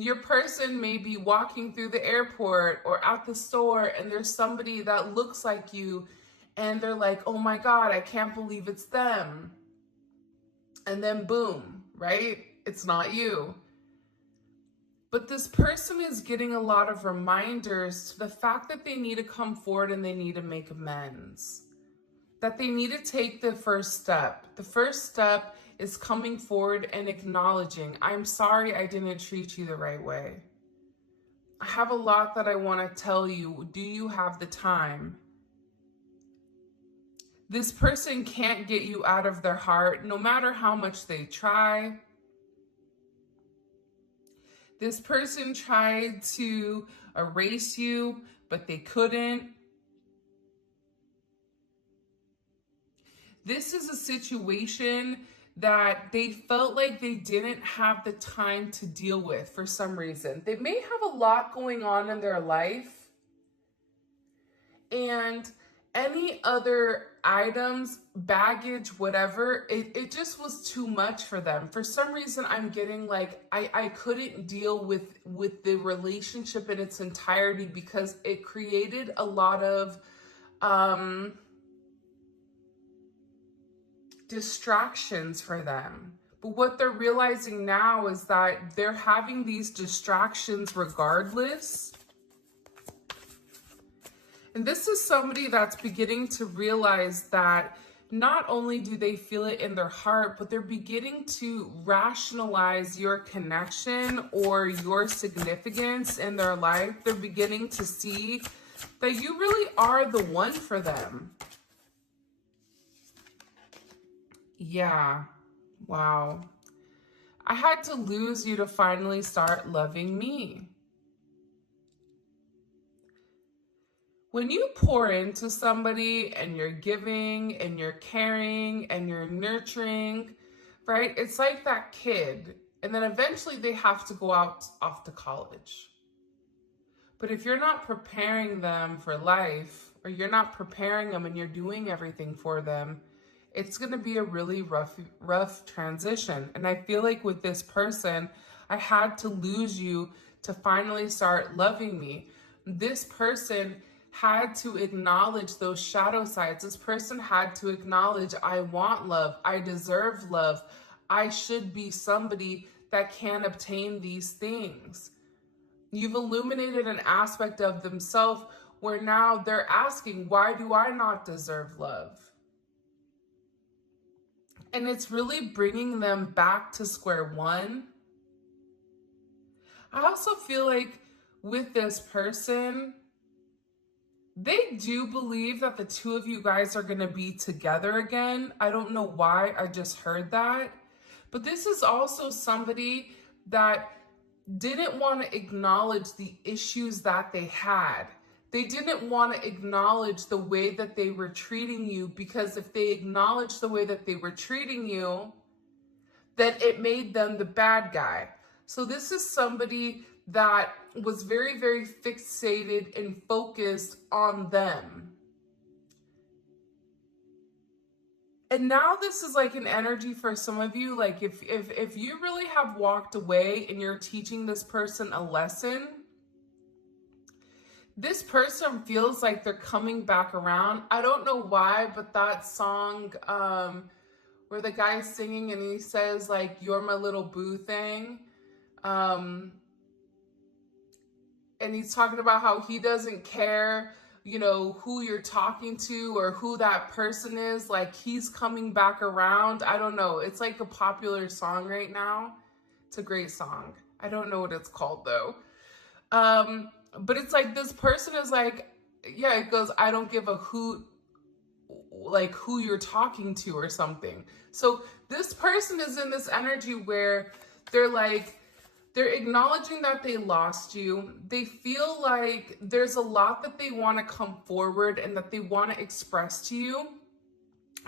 Your person may be walking through the airport or at the store, and there's somebody that looks like you, and they're like, oh my God, I can't believe it's them. And then boom, right? It's not you. But this person is getting a lot of reminders to the fact that they need to come forward and they need to make amends. That they need to take the first step. The first step is coming forward and acknowledging, I'm sorry I didn't treat you the right way. I have a lot that I want to tell you. Do you have the time? This person can't get you out of their heart, no matter how much they try. This person tried to erase you, but they couldn't. This is a situation that they felt like they didn't have the time to deal with for some reason. They may have a lot going on in their life, and any other items, baggage, whatever, it just was too much for them. For some reason, I'm getting like, I couldn't deal with the relationship in its entirety because it created a lot of distractions for them. But what they're realizing now is that they're having these distractions regardless. And this is somebody that's beginning to realize that not only do they feel it in their heart, but they're beginning to rationalize your connection or your significance in their life. They're beginning to see that you really are the one for them. Yeah, wow. I had to lose you to finally start loving me. When you pour into somebody and you're giving and you're caring and you're nurturing, right? It's like that kid, and then eventually they have to go out off to college. But if you're not preparing them for life, or you're not preparing them and you're doing everything for them, it's going to be a really rough transition. And I feel like with this person, I had to lose you to finally start loving me. This person had to acknowledge those shadow sides. This person had to acknowledge, I want love. I deserve love. I should be somebody that can obtain these things. You've illuminated an aspect of themselves where now they're asking, why do I not deserve love? And it's really bringing them back to square one. I also feel like with this person, they do believe that the two of you guys are going to be together again. I don't know why, I just heard that. But this is also somebody that didn't want to acknowledge the issues that they had. They didn't want to acknowledge the way that they were treating you, because if they acknowledged the way that they were treating you, then it made them the bad guy. So this is somebody that was very, very fixated and focused on them. And now this is like an energy for some of you. Like if you really have walked away and you're teaching this person a lesson, this person feels like they're coming back around. I don't know why, but that song where the guy's singing and he says like, you're my little boo thing. And he's talking about how he doesn't care, you know, who you're talking to or who that person is. Like he's coming back around. I don't know. It's like a popular song right now. It's a great song. I don't know what it's called though. But it's like this person is like, yeah, it goes, I don't give a hoot, like who you're talking to or something. So this person is in this energy where they're like, they're acknowledging that they lost you. They feel like there's a lot that they want to come forward and that they want to express to you.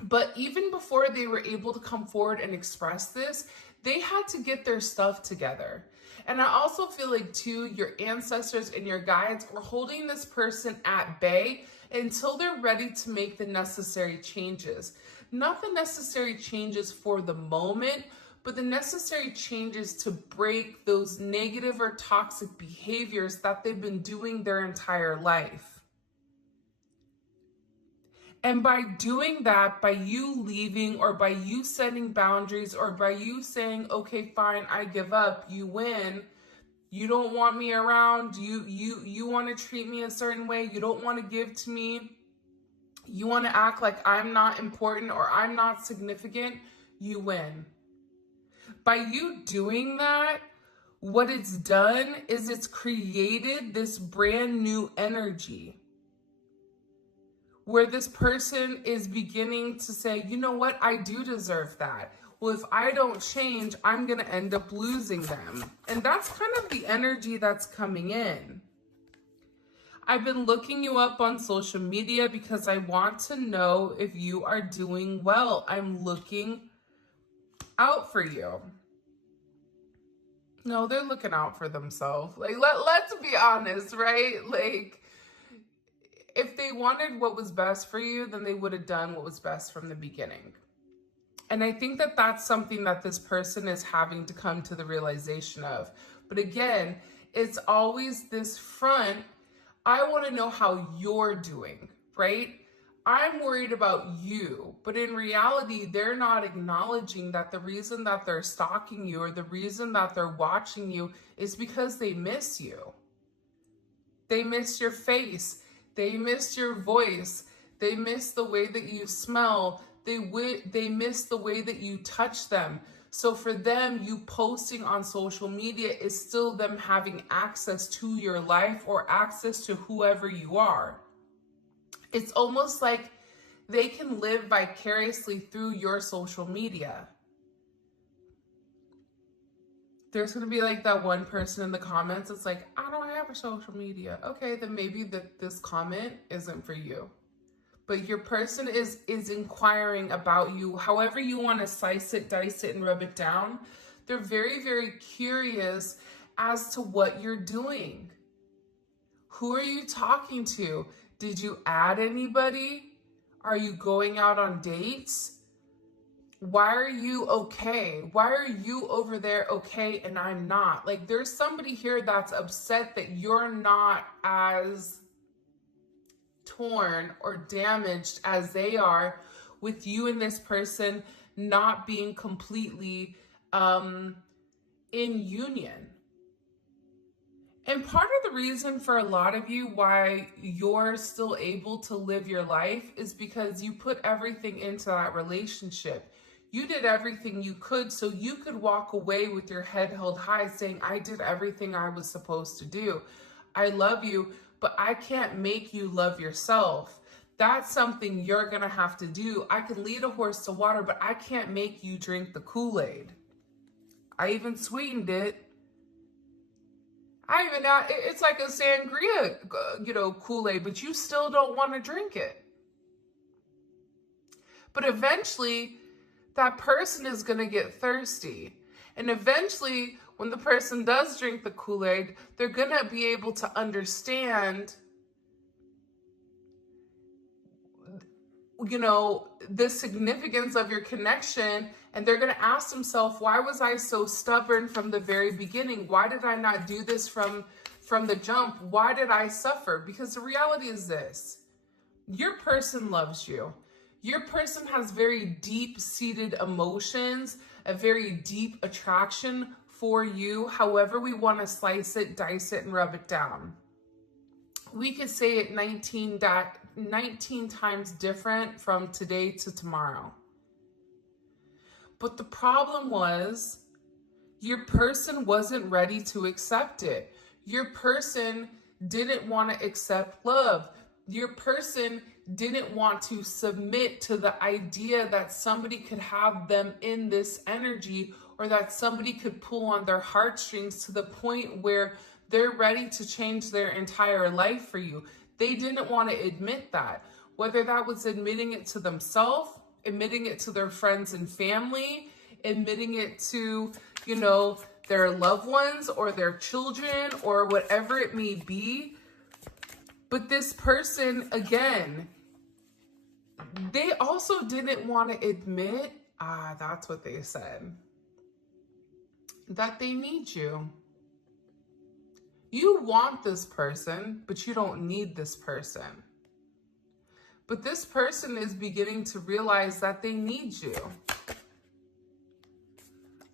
But even before they were able to come forward and express this, they had to get their stuff together. And I also feel like too, your ancestors and your guides are holding this person at bay until they're ready to make the necessary changes. Not the necessary changes for the moment, but the necessary changes to break those negative or toxic behaviors that they've been doing their entire life. And by doing that, by you leaving, or by you setting boundaries, or by you saying, okay, fine, I give up, you win. You don't want me around. You want to treat me a certain way. You don't want to give to me. You want to act like I'm not important or I'm not significant. You win. By you doing that, what it's done is it's created this brand new energy where this person is beginning to say, you know what, I do deserve that. Well, if I don't change, I'm going to end up losing them. And that's kind of the energy that's coming in. I've been looking you up on social media because I want to know if you are doing well. I'm looking out for you. No, they're looking out for themselves. Like, let's be honest, right? Like, if they wanted what was best for you, then they would have done what was best from the beginning. And I think that that's something that this person is having to come to the realization of. But again, it's always this front. I want to know how you're doing, right? I'm worried about you, but in reality, they're not acknowledging that the reason that they're stalking you or the reason that they're watching you is because they miss you. They miss your face. They miss your voice. They miss the way that you smell. They miss the way that you touch them. So for them, you posting on social media is still them having access to your life or access to whoever you are. It's almost like they can live vicariously through your social media. There's going to be like that one person in the comments. It's like, I don't have a social media. Okay, then maybe this comment isn't for you. But your person is inquiring about you. However you want to slice it, dice it, and rub it down. They're very, very curious as to what you're doing. Who are you talking to? Did you add anybody? Are you going out on dates? Why are you okay? Why are you over there okay and I'm not? Like, there's somebody here that's upset that you're not as torn or damaged as they are, with you and this person not being completely in union. And part of the reason for a lot of you why you're still able to live your life is because you put everything into that relationship. You did everything you could so you could walk away with your head held high saying, I did everything I was supposed to do. I love you, but I can't make you love yourself. That's something you're going to have to do. I can lead a horse to water, but I can't make you drink the Kool-Aid. I even sweetened it. It's like a sangria, Kool-Aid, but you still don't want to drink it. But eventually, that person is going to get thirsty. And eventually, when the person does drink the Kool-Aid, they're going to be able to understand, the significance of your connection. And they're going to ask themselves, why was I so stubborn from the very beginning? Why did I not do this from the jump? Why did I suffer? Because the reality is this: your person loves you. Your person has very deep-seated emotions, a very deep attraction for you, however we want to slice it, dice it, and rub it down. We could say it 19 times different from today to tomorrow. But the problem was, your person wasn't ready to accept it. Your person didn't want to accept love. Your person didn't want to submit to the idea that somebody could have them in this energy, or that somebody could pull on their heartstrings to the point where they're ready to change their entire life for you. They didn't want to admit that, whether that was admitting it to themselves, admitting it to their friends and family, admitting it to, their loved ones or their children or whatever it may be. But this person, again, they also didn't want to admit, that's what they said. that they need you. You want this person, but you don't need this person. But this person is beginning to realize that they need you.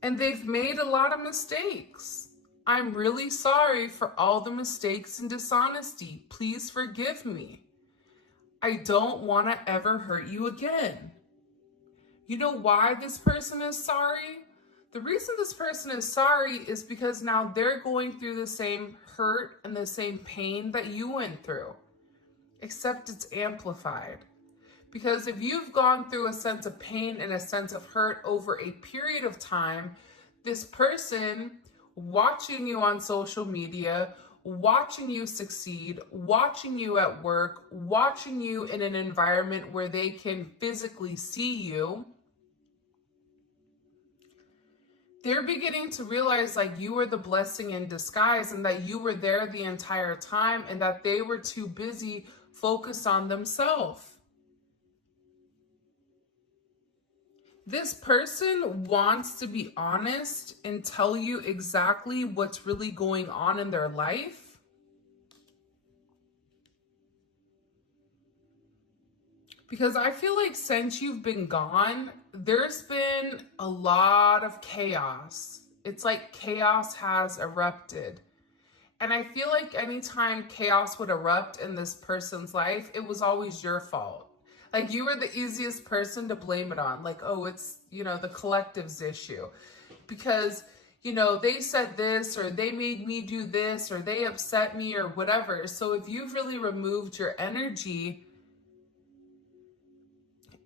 And they've made a lot of mistakes. I'm really sorry for all the mistakes and dishonesty. Please forgive me. I don't want to ever hurt you again. You know why this person is sorry? The reason this person is sorry is because now they're going through the same hurt and the same pain that you went through, except it's amplified. Because if you've gone through a sense of pain and a sense of hurt over a period of time, this person watching you on social media, watching you succeed, watching you at work, watching you in an environment where they can physically see you, they're beginning to realize like you were the blessing in disguise and that you were there the entire time and that they were too busy focused on themselves. This person wants to be honest and tell you exactly what's really going on in their life. Because I feel like since you've been gone, there's been a lot of chaos. It's like chaos has erupted. And I feel like anytime chaos would erupt in this person's life, it was always your fault. Like you were the easiest person to blame it on. Like, oh, it's, the collective's issue. Because, they said this or they made me do this or they upset me or whatever. So if you've really removed your energy,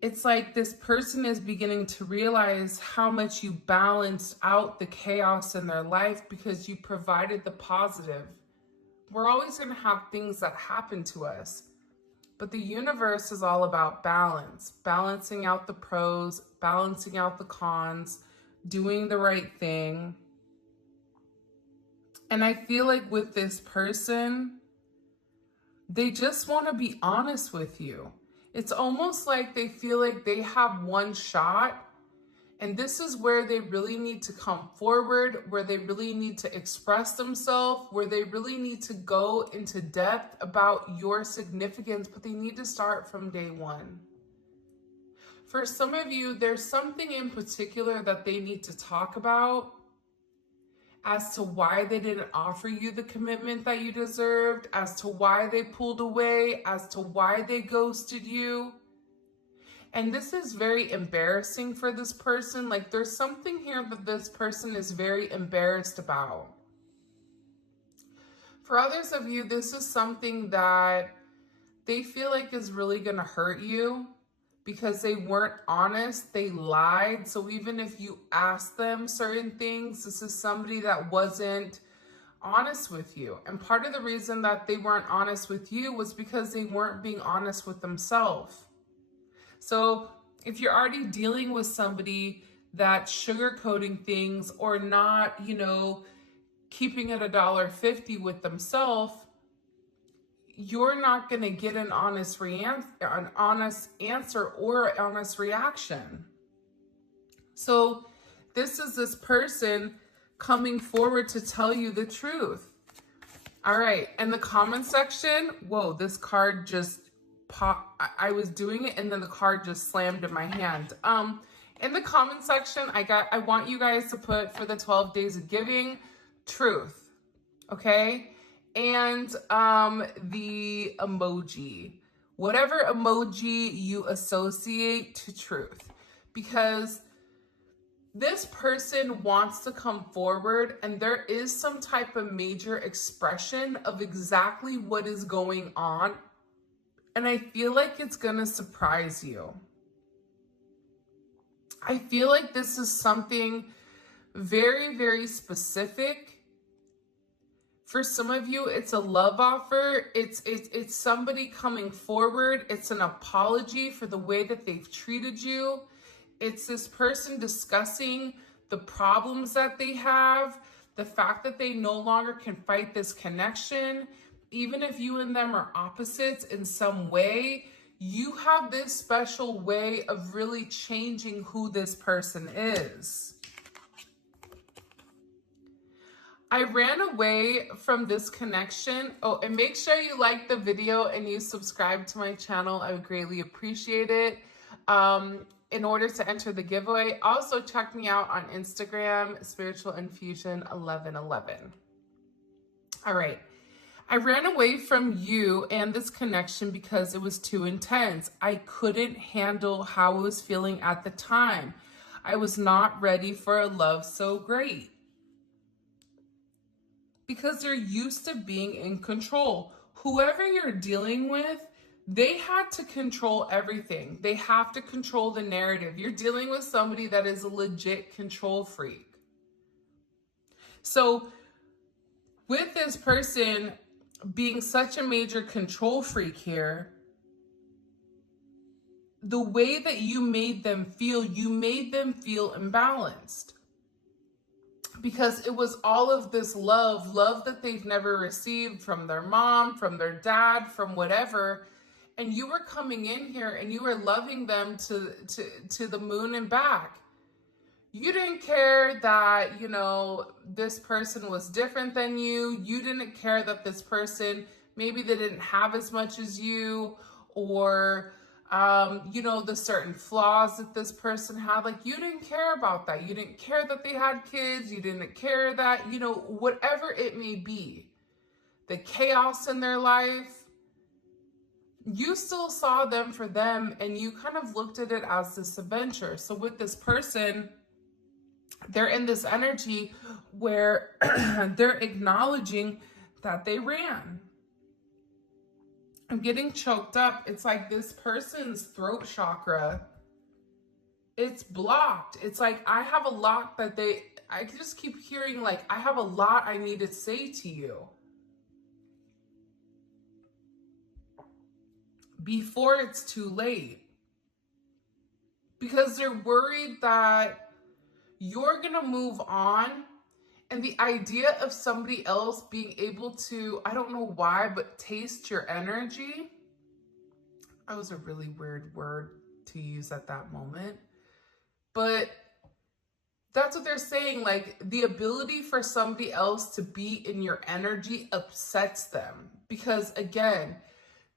it's like this person is beginning to realize how much you balanced out the chaos in their life because you provided the positive. We're always going to have things that happen to us, but the universe is all about balance, balancing out the pros, balancing out the cons, doing the right thing. And I feel like with this person, they just want to be honest with you. It's almost like they feel like they have one shot, and this is where they really need to come forward, where they really need to express themselves, where they really need to go into depth about your significance, but they need to start from day one. For some of you, there's something in particular that they need to talk about as to why they didn't offer you the commitment that you deserved, as to why they pulled away, as to why they ghosted you. And this is very embarrassing for this person. Like there's something here that this person is very embarrassed about. For others of you, this is something that they feel like is really gonna hurt you because they weren't honest, they lied. So even if you ask them certain things, this is somebody that wasn't honest with you. And part of the reason that they weren't honest with you was because they weren't being honest with themselves. So if you're already dealing with somebody that's sugarcoating things or not, keeping it $1.50 with themselves, you're not going to get an honest answer or an honest reaction. So this is this person coming forward to tell you the truth. All right. In the comment section, whoa, this card just popped. I was doing it and then the card just slammed in my hand. In the comment section, I want you guys to put for the 12 days of giving, truth. Okay. And the emoji, whatever emoji you associate to truth, because this person wants to come forward and there is some type of major expression of exactly what is going on. And I feel like it's gonna surprise you. I feel like this is something very, very specific. For some of you, it's a love offer. It's somebody coming forward. It's an apology for the way that they've treated you. It's this person discussing the problems that they have, the fact that they no longer can fight this connection. Even if you and them are opposites in some way, you have this special way of really changing who this person is. I ran away from this connection. Oh, and make sure you like the video and you subscribe to my channel. I would greatly appreciate it. In order to enter the giveaway, also check me out on Instagram, Spiritual Infusion 1111. All right. I ran away from you and this connection because it was too intense. I couldn't handle how I was feeling at the time. I was not ready for a love so great. Because they're used to being in control. Whoever you're dealing with, they had to control everything. They have to control the narrative. You're dealing with somebody that is a legit control freak. So with this person being such a major control freak here, the way that you made them feel imbalanced. Because it was all of this love that they've never received from their mom, from their dad, from whatever. And you were coming in here and you were loving them to the moon and back. You didn't care that, you know, this person was different than you. You didn't care that this person, maybe they didn't have as much as you, or you know, the certain flaws that this person had. Like, you didn't care about that. You didn't care that they had kids. You didn't care that, you know, whatever it may be, the chaos in their life, you still saw them for them, and you kind of looked at it as this adventure. So with this person, they're in this energy where they're acknowledging that they ran. I'm getting choked up. It's like this person's throat chakra, it's blocked. It's like, I have a lot that I just keep hearing, like, I have a lot I need to say to you before it's too late. Because they're worried that you're going to move on. And the idea of somebody else being able to, I don't know why, but taste your energy. That was a really weird word to use at that moment. But that's what they're saying. Like, the ability for somebody else to be in your energy upsets them. Because again,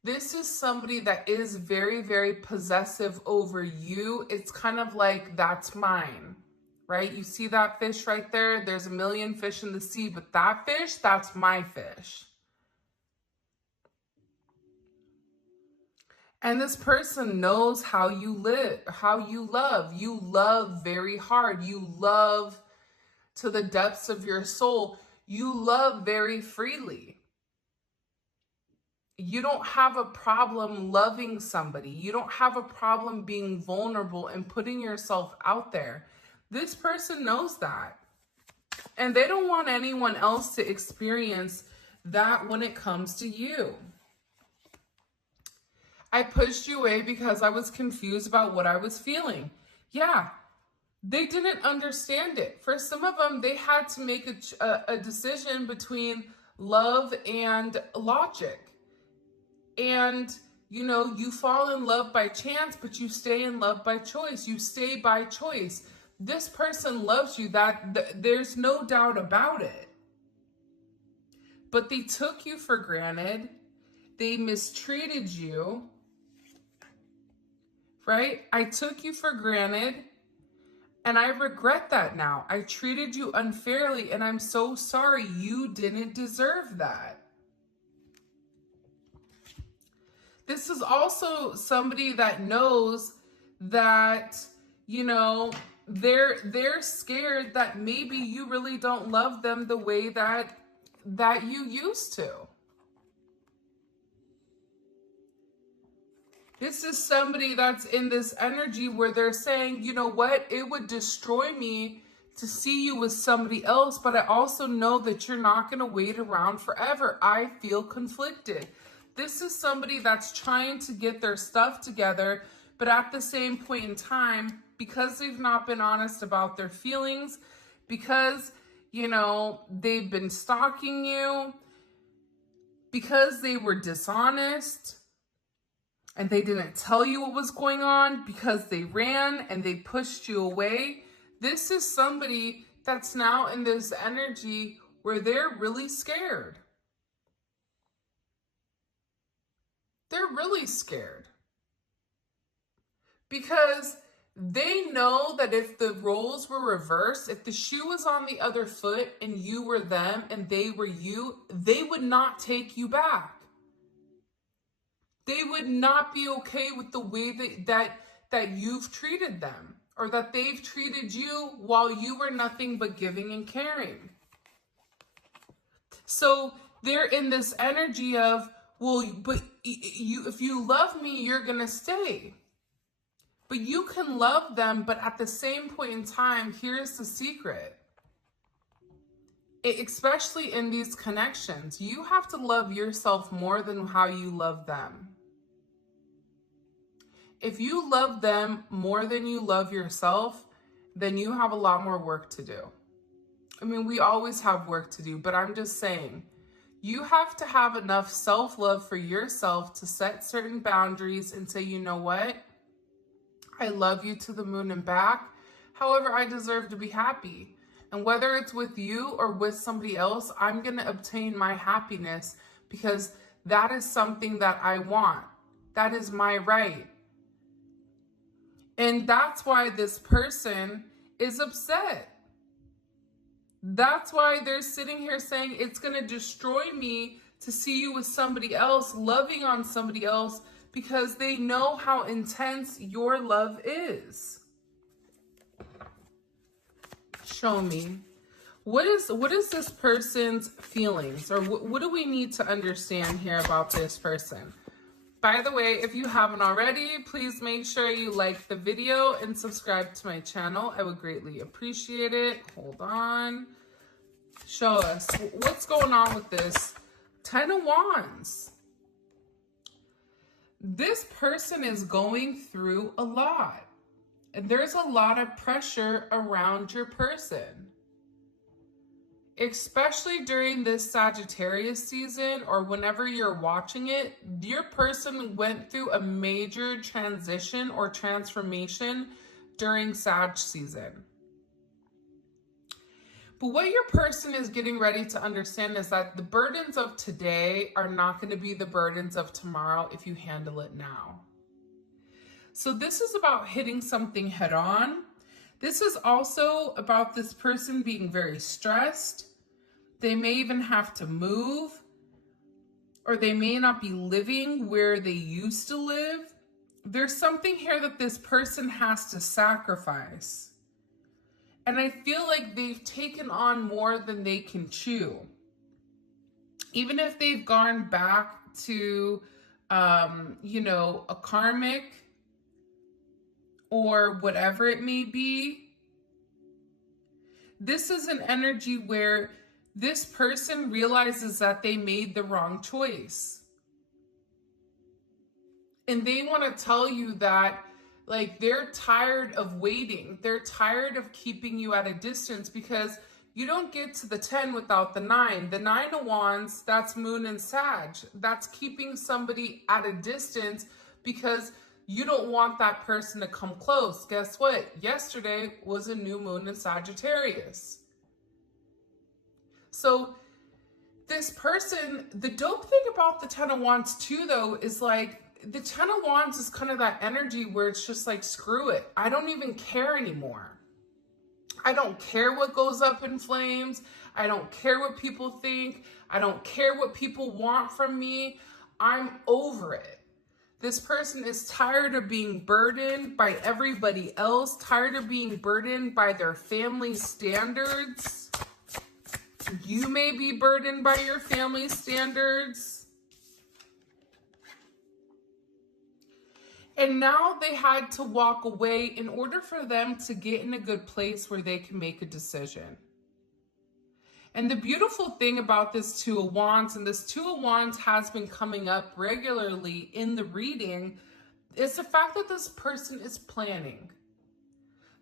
this is somebody that is very, very possessive over you. It's kind of like, that's mine. Right? You see that fish right there? There's a million fish in the sea, but that fish, that's my fish. And this person knows how you live, how you love. You love very hard. You love to the depths of your soul. You love very freely. You don't have a problem loving somebody. You don't have a problem being vulnerable and putting yourself out there. This person knows that. And they don't want anyone else to experience that when it comes to you. I pushed you away because I was confused about what I was feeling. Yeah, they didn't understand it. For some of them, they had to make a decision between love and logic. And, you know, you fall in love by chance, but you stay in love by choice. You stay by choice. This person loves you, there's no doubt about it. But they took you for granted. They mistreated you, right? I took you for granted, and I regret that now. I treated you unfairly, and I'm so sorry. You didn't deserve that. This is also somebody that knows that, you know, they're scared that maybe you really don't love them the way that you used to. This is somebody that's in this energy where they're saying, you know what, it would destroy me to see you with somebody else, but I also know that you're not going to wait around forever. I feel conflicted. This is somebody that's trying to get their stuff together, but at the same point in time, because they've not been honest about their feelings, because, you know, they've been stalking you, because they were dishonest and they didn't tell you what was going on, because they ran and they pushed you away. This is somebody that's now in this energy where they're really scared. They're really scared. Because they know that if the roles were reversed, if the shoe was on the other foot and you were them and they were you, they would not take you back. They would not be okay with the way that you've treated them, or that they've treated you while you were nothing but giving and caring. So they're in this energy of, well, but if you love me, you're going to stay. But you can love them, but at the same point in time, here's the secret. Especially in these connections, you have to love yourself more than how you love them. If you love them more than you love yourself, then you have a lot more work to do. I mean, we always have work to do, but I'm just saying, you have to have enough self-love for yourself to set certain boundaries and say, you know what? I love you to the moon and back. However, I deserve to be happy. And whether it's with you or with somebody else, I'm going to obtain my happiness because that is something that I want. That is my right. And that's why this person is upset. That's why they're sitting here saying it's going to destroy me to see you with somebody else, loving on somebody else, because they know how intense your love is. Show me. What is this person's feelings? Or what do we need to understand here about this person? By the way, if you haven't already, please make sure you like the video and subscribe to my channel. I would greatly appreciate it. Hold on. Show us. What's going on with this? 10 of Wands. This person is going through a lot. And there's a lot of pressure around your person. Especially during this Sagittarius season, or whenever you're watching it, your person went through a major transition or transformation during Sag season. But what your person is getting ready to understand is that the burdens of today are not going to be the burdens of tomorrow if you handle it now. So this is about hitting something head on. This is also about this person being very stressed. They may even have to move, or they may not be living where they used to live. There's something here that this person has to sacrifice. And I feel like they've taken on more than they can chew. Even if they've gone back to, a karmic or whatever it may be, this is an energy where this person realizes that they made the wrong choice. And they want to tell you that, like, they're tired of waiting. They're tired of keeping you at a distance, because you don't get to the 10 without the 9. The 9 of Wands, that's Moon and Sag. That's keeping somebody at a distance because you don't want that person to come close. Guess what? Yesterday was a new moon in Sagittarius. So this person, the dope thing about the 10 of Wands too, though, is like, the 10 of Wands is kind of that energy where it's just like, screw it. I don't even care anymore. I don't care what goes up in flames. I don't care what people think. I don't care what people want from me. I'm over it. This person is tired of being burdened by everybody else, tired of being burdened by their family standards. You may be burdened by your family standards. And now they had to walk away in order for them to get in a good place where they can make a decision. And the beautiful thing about this 2 of Wands, and this 2 of Wands has been coming up regularly in the reading, is the fact that this person is planning.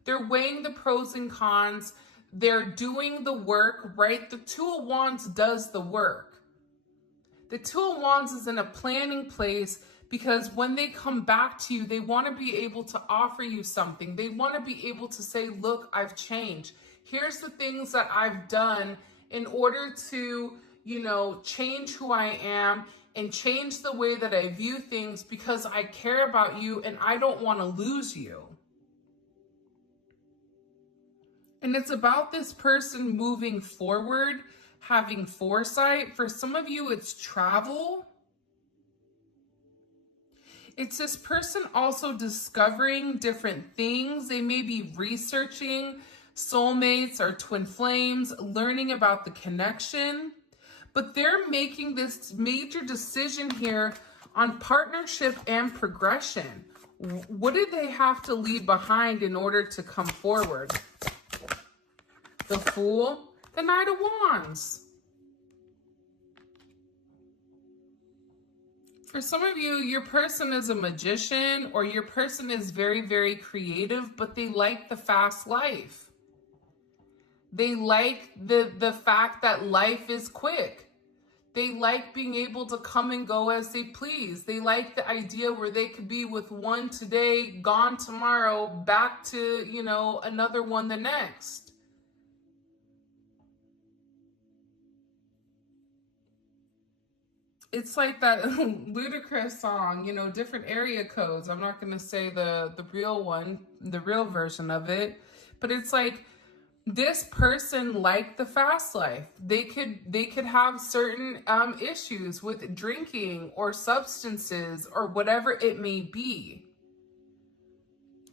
They're weighing the pros and cons. They're doing the work, right? The 2 of Wands does the work. The 2 of Wands is in a planning place because when they come back to you, they want to be able to offer you something. They want to be able to say, look, I've changed. Here's the things that I've done in order to, you know, change who I am and change the way that I view things because I care about you and I don't want to lose you. And it's about this person moving forward, having foresight. For some of you, it's travel. It's this person also discovering different things. They may be researching soulmates or twin flames, learning about the connection. But they're making this major decision here on partnership and progression. What did they have to leave behind in order to come forward? The Fool, the Knight of Wands. For some of you, your person is a magician or your person is very, very creative, but they like the fast life. They like the fact that life is quick. They like being able to come and go as they please. They like the idea where they could be with one today, gone tomorrow, back to, you know, another one the next. It's like that ludicrous song, you know, different area codes. I'm not going to say the real one, the real version of it, but it's like, this person liked the fast life. They could have certain issues with drinking or substances or whatever it may be.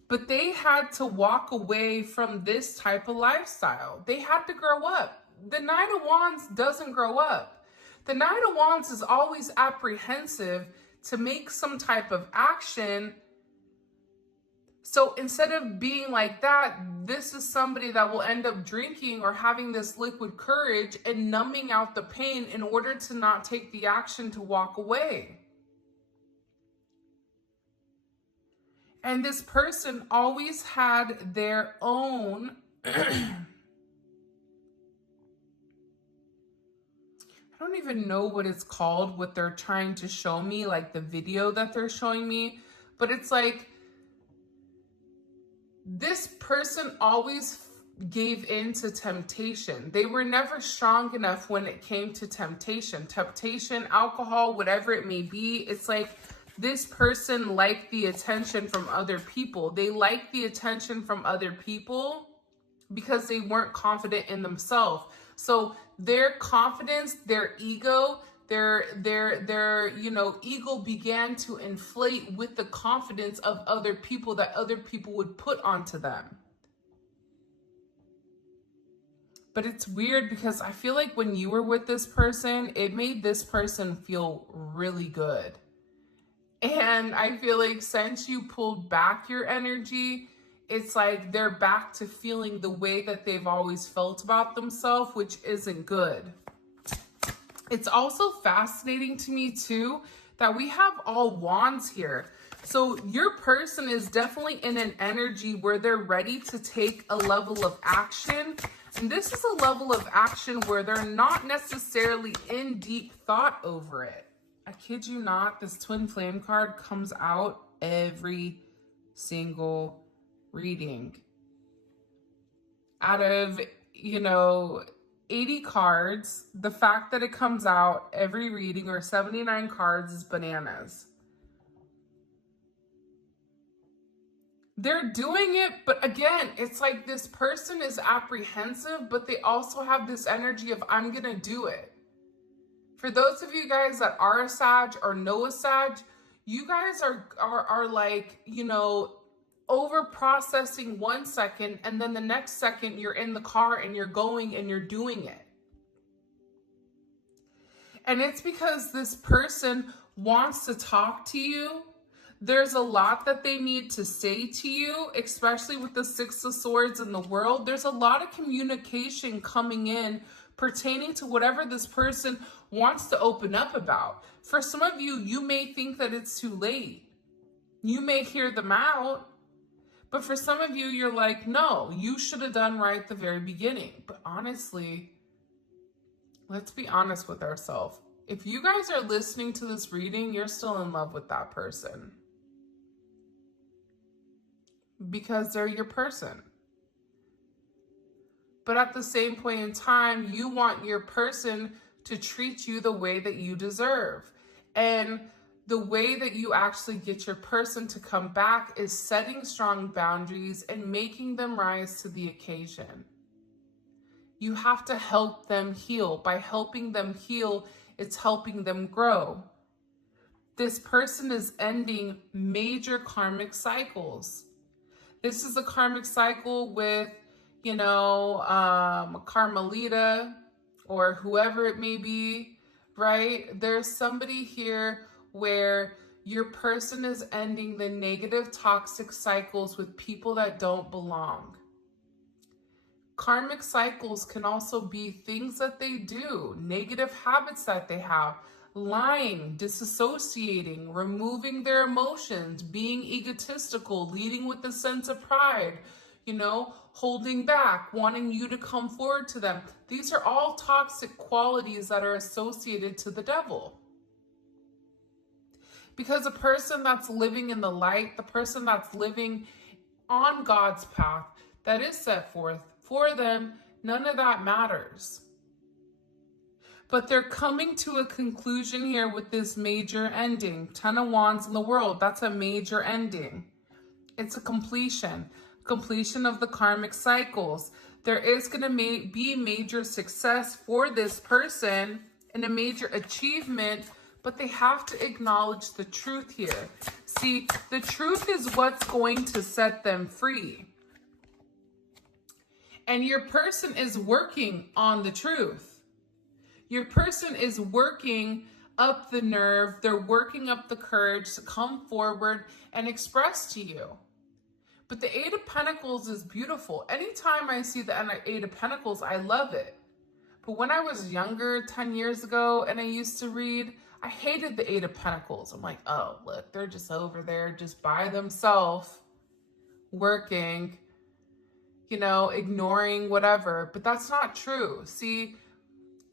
But they had to walk away from this type of lifestyle. They had to grow up. The Knight of Wands doesn't grow up. The Knight of Wands is always apprehensive to make some type of action. So instead of being like that, this is somebody that will end up drinking or having this liquid courage and numbing out the pain in order to not take the action to walk away. And this person always had their own I don't even know what it's called, what they're trying to show me, like the video that they're showing me, but it's like, this person always gave in to temptation. They were never strong enough when it came to temptation. Temptation, alcohol, whatever it may be. It's like this person liked the attention from other people. They liked the attention from other people because they weren't confident in themselves. So their confidence, their ego, their you know, ego began to inflate with the confidence of other people that other people would put onto them. But it's weird because I feel like when you were with this person, it made this person feel really good. And I feel like since you pulled back your energy, it's like they're back to feeling the way that they've always felt about themselves, which isn't good. It's also fascinating to me too that we have all wands here. So your person is definitely in an energy where they're ready to take a level of action. And this is a level of action where they're not necessarily in deep thought over it. I kid you not, this twin flame card comes out every single reading. Out of, you know, 80 cards, the fact that it comes out every reading or 79 cards is bananas. They're doing it, but again, it's like this person is apprehensive, but they also have this energy of, I'm gonna do it. For those of you guys that are a Sag or know a Sag, you guys are like, you know, over processing 1 second and then the next second you're in the car and you're going and you're doing it. And it's because this person wants to talk to you. There's a lot that they need to say to you, especially with the Six of Swords in the world. There's a lot of communication coming in pertaining to whatever this person wants to open up about. For some of you, you may think that it's too late. You may hear them out. But for some of you, you're like, no, you should have done right at the very beginning. But honestly, let's be honest with ourselves. If you guys are listening to this reading, you're still in love with that person. Because they're your person. But at the same point in time, you want your person to treat you the way that you deserve. And the way that you actually get your person to come back is setting strong boundaries and making them rise to the occasion. You have to help them heal. By helping them heal, it's helping them grow. This person is ending major karmic cycles. This is a karmic cycle with, Carmelita or whoever it may be, right? There's somebody here where your person is ending the negative, toxic cycles with people that don't belong. Karmic cycles can also be things that they do, negative habits that they have, lying, disassociating, removing their emotions, being egotistical, leading with a sense of pride, holding back, wanting you to come forward to them. These are all toxic qualities that are associated to the devil. Because a person that's living in the light, the person that's living on God's path that is set forth for them, none of that matters. But they're coming to a conclusion here with this major ending. 10 of Wands in the world, that's a major ending. It's a completion of the karmic cycles. There is going to be major success for this person and a major achievement, but they have to acknowledge the truth here. See, the truth is what's going to set them free. And your person is working on the truth. Your person is working up the nerve. They're working up the courage to come forward and express to you. But the Eight of Pentacles is beautiful. Anytime I see the Eight of Pentacles, I love it. But when I was younger, 10 years ago, and I used to read, I hated the Eight of Pentacles. I'm like, oh, look, they're just over there just by themselves, working, ignoring whatever. But that's not true. See,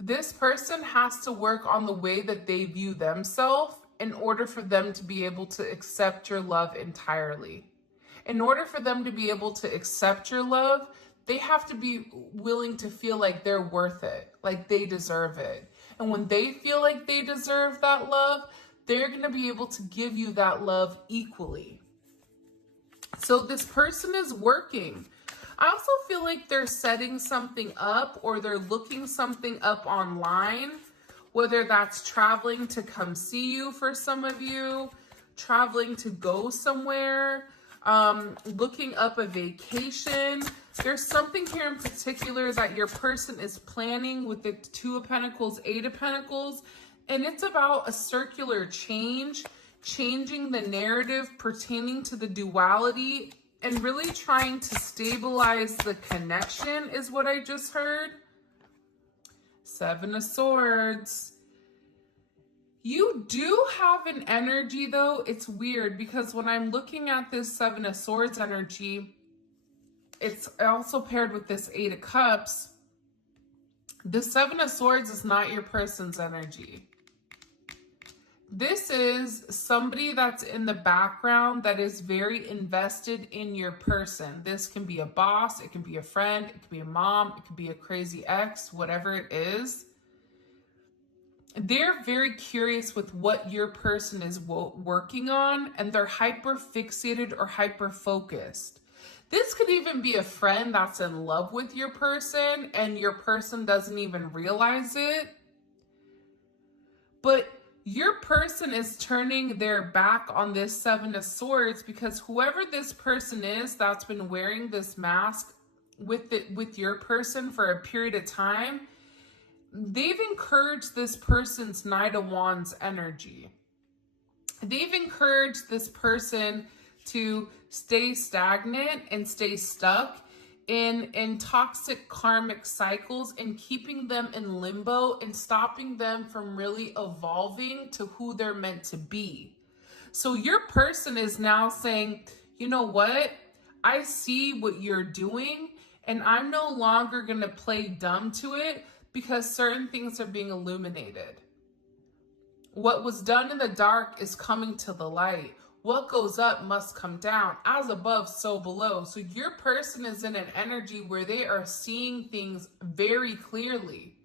this person has to work on the way that they view themselves in order for them to be able to accept your love entirely. In order for them to be able to accept your love, they have to be willing to feel like they're worth it, like they deserve it. And when they feel like they deserve that love, they're going to be able to give you that love equally. So this person is working. I also feel like they're setting something up, or they're looking something up online, whether that's traveling to come see you for some of you, traveling to go somewhere, looking up a vacation. There's something here in particular that your person is planning with the Two of Pentacles, Eight of Pentacles, and it's about a circular change, changing the narrative pertaining to the duality and really trying to stabilize the connection is what I just heard. Seven of Swords. You do have an energy, though. It's weird because when I'm looking at this Seven of Swords energy, it's also paired with this Eight of Cups. The Seven of Swords is not your person's energy. This is somebody that's in the background that is very invested in your person. This can be a boss, it can be a friend, it can be a mom, it can be a crazy ex, whatever it is. They're very curious with what your person is working on, and they're hyper fixated or hyper focused. This could even be a friend that's in love with your person and your person doesn't even realize it. But your person is turning their back on this Seven of Swords because whoever this person is that's been wearing this mask with your person for a period of time, they've encouraged this person's Knight of Wands energy. They've encouraged this person to stay stagnant and stay stuck in toxic karmic cycles and keeping them in limbo and stopping them from really evolving to who they're meant to be. So your person is now saying, you know what? I see what you're doing and I'm no longer going to play dumb to it because certain things are being illuminated. What was done in the dark is coming to the light. what goes up must come down, as above, so below. So your person is in an energy where they are seeing things very clearly.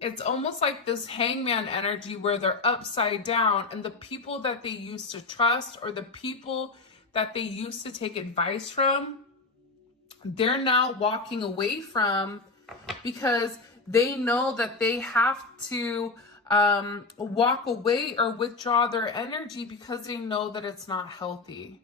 It's almost like this hangman energy where they're upside down, and the people that they used to trust or the people that they used to take advice from, they're now walking away from because they know that they have to walk away or withdraw their energy because they know that it's not healthy.